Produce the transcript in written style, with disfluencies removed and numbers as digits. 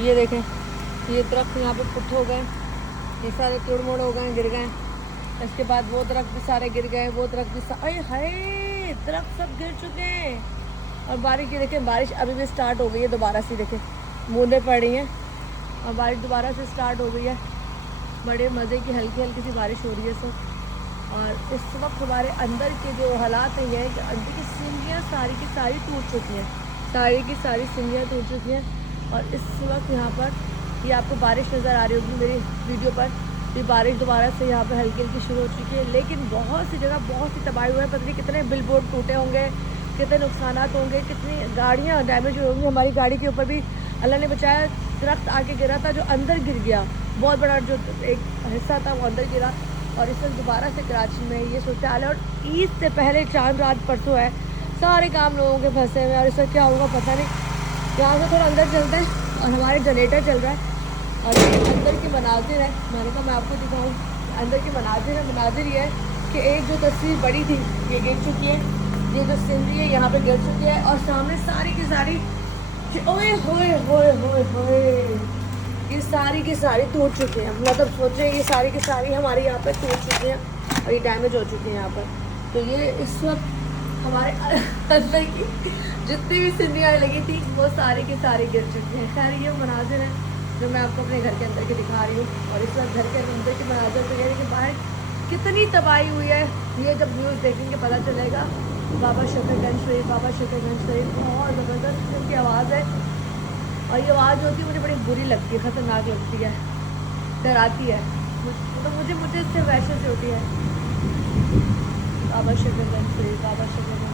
ये देखें, ये दरख्त यहाँ पे पुट हो गए, ये सारे तुड़मुड़ हो गए, गिर गए। इसके बाद वो दरख्त भी सारे गिर गए, वो दरख्त भी अरे हाय, दरख्त सब गिर चुके हैं। और बारिश, ये देखें बारिश अभी भी स्टार्ट हो गई है दोबारा से, देखें बूंदें पड़ रही हैं और बारिश दोबारा से स्टार्ट हो गई है। बड़े मज़े की हल्की हल्की सी बारिश हो रही है सब। और इस वक्त हमारे अंदर के जो हालात हैं, ये है कि अंदर की सीढ़ियाँ सारी की सारी टूट चुकी हैं, सारी की सारी सीढ़ियाँ टूट चुकी हैं। और इस वक्त यहाँ पर ये आपको बारिश नज़र आ रही होगी मेरी वीडियो पर, ये बारिश दोबारा से यहाँ पर हल्की हल्की शुरू हो चुकी है। लेकिन बहुत सी जगह बहुत सी तबाही हुई है, पता नहीं कितने बिल बोर्ड टूटे होंगे, कितने नुकसान होंगे, कितनी गाड़ियाँ डैमेज होंगी। हमारी गाड़ी के ऊपर भी अल्लाह ने बचाया, दरख्त आके गिरा था जो अंदर गिर गया, बहुत बड़ा जो एक हिस्सा था वो अंदर गिरा। और इस वक्त दोबारा से कराची में ये सूरत हाल है। और ईद से पहले चांद रात परसों है, सारे काम लोगों के फंसे हुए हैं। और इस वक्त क्या होगा पता नहीं। यहाँ से थोड़ा अंदर चलते हैं और हमारे जनरेटर चल रहा है और ये अंदर की मनाजिर है। मैंने कहा मैं आपको दिखाऊँ अंदर की मनाजिर है। मनाजिर ये है कि एक जो तस्वीर बड़ी थी ये गिर चुकी है, ये जो सीनरी है यहाँ पे गिर चुकी है। और सामने सारी की सारी, ओए होए होए होए होए, ये सारी की सारी टूट चुकी हैं। मतलब सोचे ये सारी की सारी हमारे यहाँ पे टूट चुकी हैं और ये डैमेज हो चुकी हैं यहाँ पर। तो ये इस वक्त हमारे अंदर की जितनी भी सीढ़ियाँ लगी थी वो सारी की सारी गिर चुकी हैं। खैर ये मनाजिर है जो मैं आपको अपने घर के अंदर की दिखा रही हूँ। और इस वक्त घर के अंदर की मनाजिर तो ये है कि बाहर कितनी तबाही हुई है, ये जब न्यूज़ देखेंगे पता चलेगा। बाबा शकरगंज शरीफ, बाबा शकरगंज शरीफ, बहुत ज़बरदस्त किस्म की आवाज़ है। और ये आवाज़ होती है मुझे बड़ी बुरी लगती है, ख़तरनाक लगती है, डराती है। तो मुझे इससे वहशत से होती है। बाबा शकरगंज शरीफ, बाबा शकरगंज